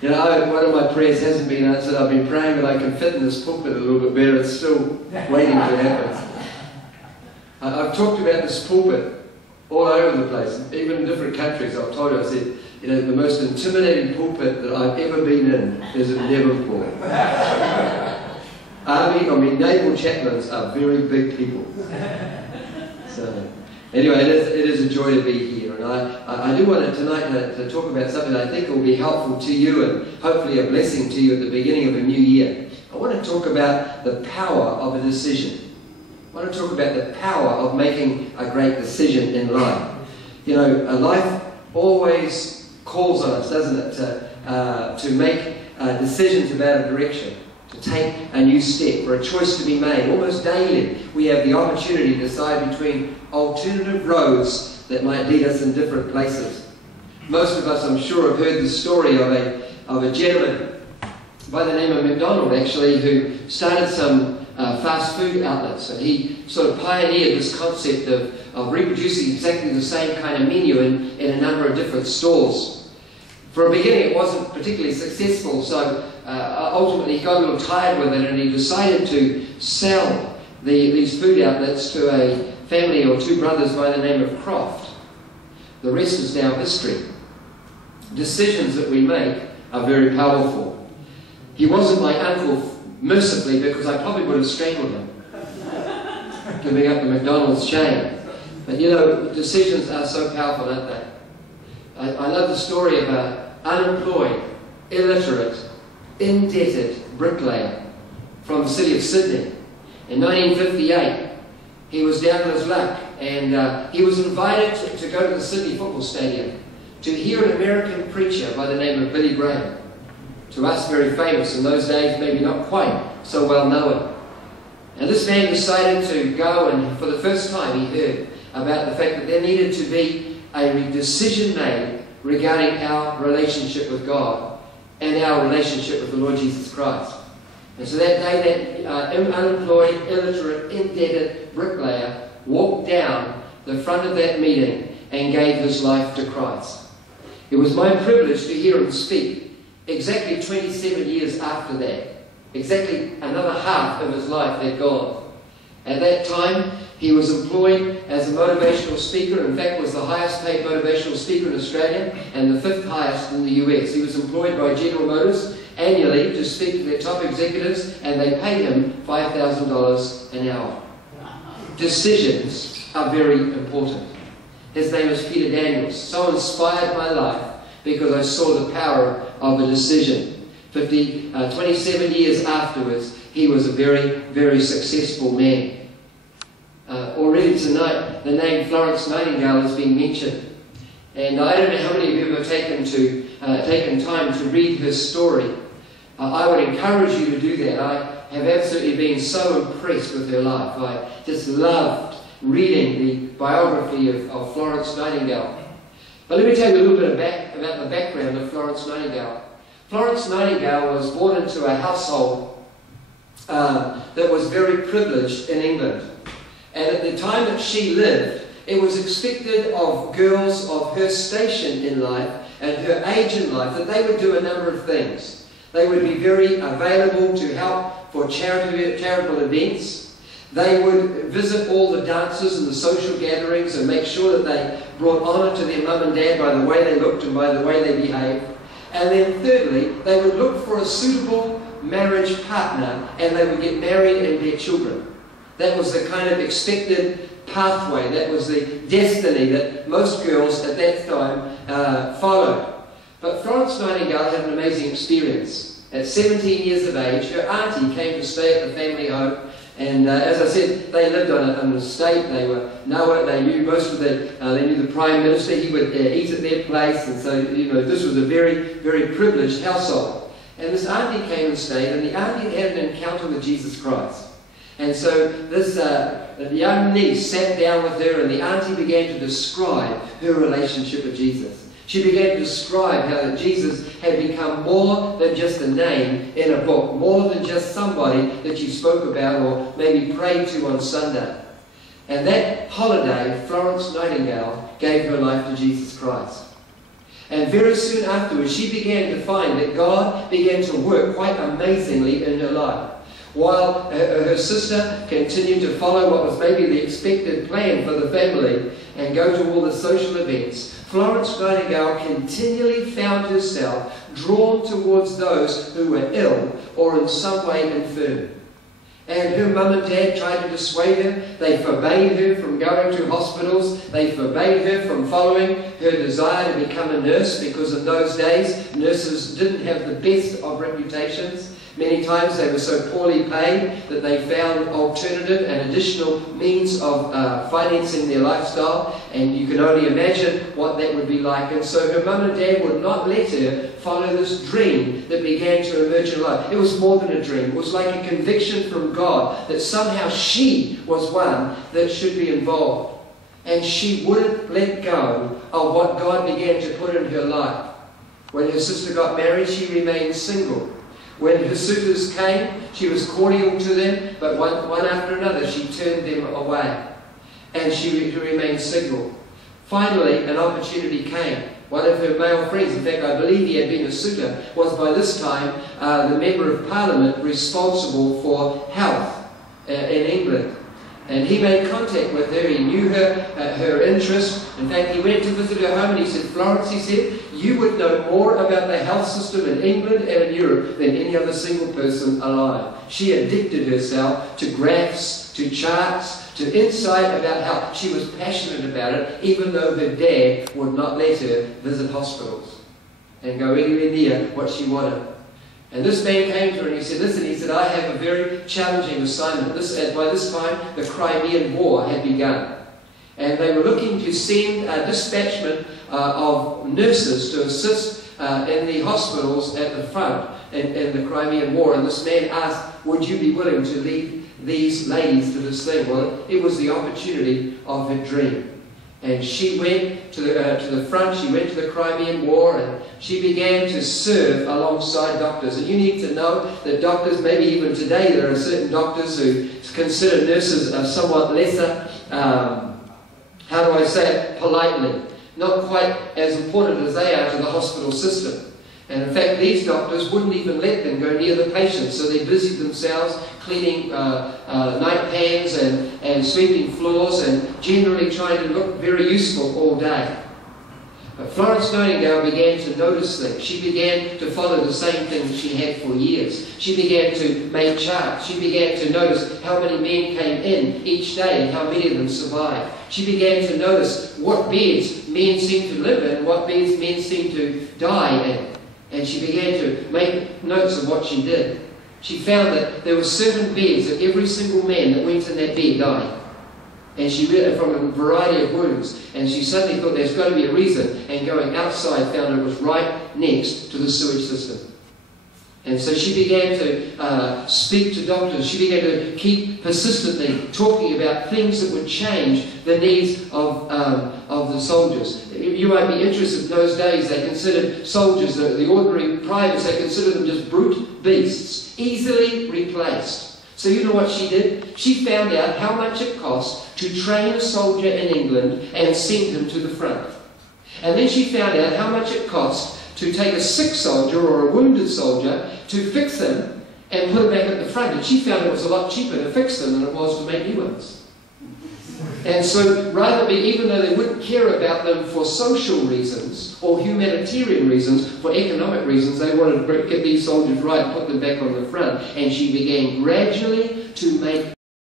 You know, one of my prayers hasn't been answered. I've been praying that I can fit in this pulpit a little bit better. It's still waiting to happen. I've talked about this pulpit all over the place, even in different countries. I've told you, I said, you know, the most intimidating pulpit that I've ever been in is in Devonport. I mean, naval chaplains are very big people. So, anyway, it is a joy to be here, and I do want tonight to talk about something that I think will be helpful to you and hopefully a blessing to you at the beginning of a new year. I want to talk about the power of a decision. I want to talk about the power of making a great decision in life. You know, life always calls on us, doesn't it, to make decisions about a direction, to take a new step, or a choice to be made. Almost daily we have the opportunity to decide between alternative roads that might lead us in different places. Most of us, I'm sure, have heard the story of a gentleman by the name of MacDonald, actually, who started some fast food outlets, and he sort of pioneered this concept of reproducing exactly the same kind of menu in a number of different stores. For a beginning it wasn't particularly successful, so ultimately he got a little tired with it, and he decided to sell these food outlets to a family or two brothers by the name of Croft. The rest is now history. Decisions that we make are very powerful. He wasn't my uncle, mercifully, because I probably would have strangled him, giving up the MacDonald's chain. But you know, decisions are so powerful, aren't they? I love the story of an unemployed, illiterate, indebted bricklayer from the city of Sydney. In 1958, he was down on his luck, and he was invited to go to the Sydney football stadium to hear an American preacher by the name of Billy Graham. To us, very famous in those days, maybe not quite so well known. And this man decided to go, and for the first time he heard about the fact that there needed to be a decision made regarding our relationship with God and our relationship with the Lord Jesus Christ. And so that day, that unemployed, illiterate, indebted bricklayer walked down the front of that meeting and gave his life to Christ. It was my privilege to hear him speak exactly 27 years after that. Exactly another half of his life had gone. At that time, he was employed as a motivational speaker. In fact, was the highest paid motivational speaker in Australia and the 5th highest in the US. He was employed by General Motors annually to speak to their top executives, and they paid him $5,000 an hour. Decisions are very important. His name is Peter Daniels. So inspired my life because I saw the power of a decision. 27 years afterwards, he was a very, very successful man. Already tonight, the name Florence Nightingale has been mentioned. And I don't know how many of you have taken time to read her story. I would encourage you to do that. I have absolutely been so impressed with her life. I just loved reading the biography of Florence Nightingale. But let me tell you a little bit about the background of Florence Nightingale. Florence Nightingale was born into a household that was very privileged in England. And at the time that she lived, it was expected of girls of her station in life and her age in life that they would do a number of things. They would be very available to help for charitable events. They would visit all the dances and the social gatherings and make sure that they brought honour to their mum and dad by the way they looked and by the way they behaved. And then thirdly, they would look for a suitable marriage partner and they would get married and bear children. That was the kind of expected pathway. That was the destiny that most girls at that time followed. But Florence Nightingale had an amazing experience. At 17 years of age, her auntie came to stay at the family home. And as I said, they lived on an estate. They knew most of they knew the Prime Minister. He would eat at their place. And so, you know, this was a very, very privileged household. And this auntie came and stayed, and the auntie had an encounter with Jesus Christ. And so this young niece sat down with her, and the auntie began to describe her relationship with Jesus. She began to describe how that Jesus had become more than just a name in a book, more than just somebody that you spoke about or maybe prayed to on Sunday. And that holiday, Florence Nightingale gave her life to Jesus Christ. And very soon afterwards, she began to find that God began to work quite amazingly in her life. While her sister continued to follow what was maybe the expected plan for the family and go to all the social events, Florence Nightingale continually found herself drawn towards those who were ill or in some way infirm. And her mum and dad tried to dissuade her. They forbade her from going to hospitals. They forbade her from following her desire to become a nurse, because in those days nurses didn't have the best of reputations. Many times they were so poorly paid that they found alternative and additional means of financing their lifestyle, and you can only imagine what that would be like. And so her mum and dad would not let her follow this dream that began to emerge in life. It was more than a dream. It was like a conviction from God that somehow she was one that should be involved. And she wouldn't let go of what God began to put in her life. When her sister got married, she remained single. When her suitors came, she was cordial to them, but one after another she turned them away. And she remained single. Finally, an opportunity came. One of her male friends, in fact I believe he had been a suitor, was by this time the Member of Parliament responsible for health in England. And he made contact with her. He knew her interest. In fact, he went to visit her home and he said, "Florence," he said, "you would know more about the health system in England and in Europe than any other single person alive." She addicted herself to graphs, to charts, to insight about health. She was passionate about it, even though her dad would not let her visit hospitals and go anywhere near what she wanted. And this man came to her and he said, "Listen," he said, "I have a very challenging assignment." By this time, the Crimean War had begun. And they were looking to send a dispatchment of nurses to assist in the hospitals at the front in the Crimean War. And this man asked, "Would you be willing to lead these ladies to this thing?" Well, it was the opportunity of her dream. And she went to the front, she went to the Crimean War, and she began to serve alongside doctors. And you need to know that doctors, maybe even today, there are certain doctors who consider nurses somewhat lesser, how do I say it politely, not quite as important as they are to the hospital system. And in fact, these doctors wouldn't even let them go near the patients, so they busied themselves cleaning night pans and sweeping floors and generally trying to look very useful all day. But Florence Nightingale began to notice things. She began to follow the same thing she had for years. She began to make charts. She began to notice how many men came in each day and how many of them survived. She began to notice what beds men seemed to live in and what beds men seemed to die in. And she began to make notes of what she did. She found that there were 7 beds that every single man that went in that bed died. And she read it from a variety of wounds. And she suddenly thought there's got to be a reason. And going outside found it was right next to the sewage system. And so she began to speak to doctors. She began to keep persistently talking about things that would change the needs of the soldiers. You might be interested in those days, they considered soldiers, the ordinary privates, they considered them just brute beasts, easily replaced. So you know what she did? She found out how much it cost to train a soldier in England and send him to the front. And then she found out how much it cost to take a sick soldier or a wounded soldier, to fix them and put them back at the front. And she found it was a lot cheaper to fix them than it was to make new ones. And so, even though they wouldn't care about them for social reasons or humanitarian reasons, for economic reasons, they wanted to get these soldiers right and put them back on the front. And she began gradually to make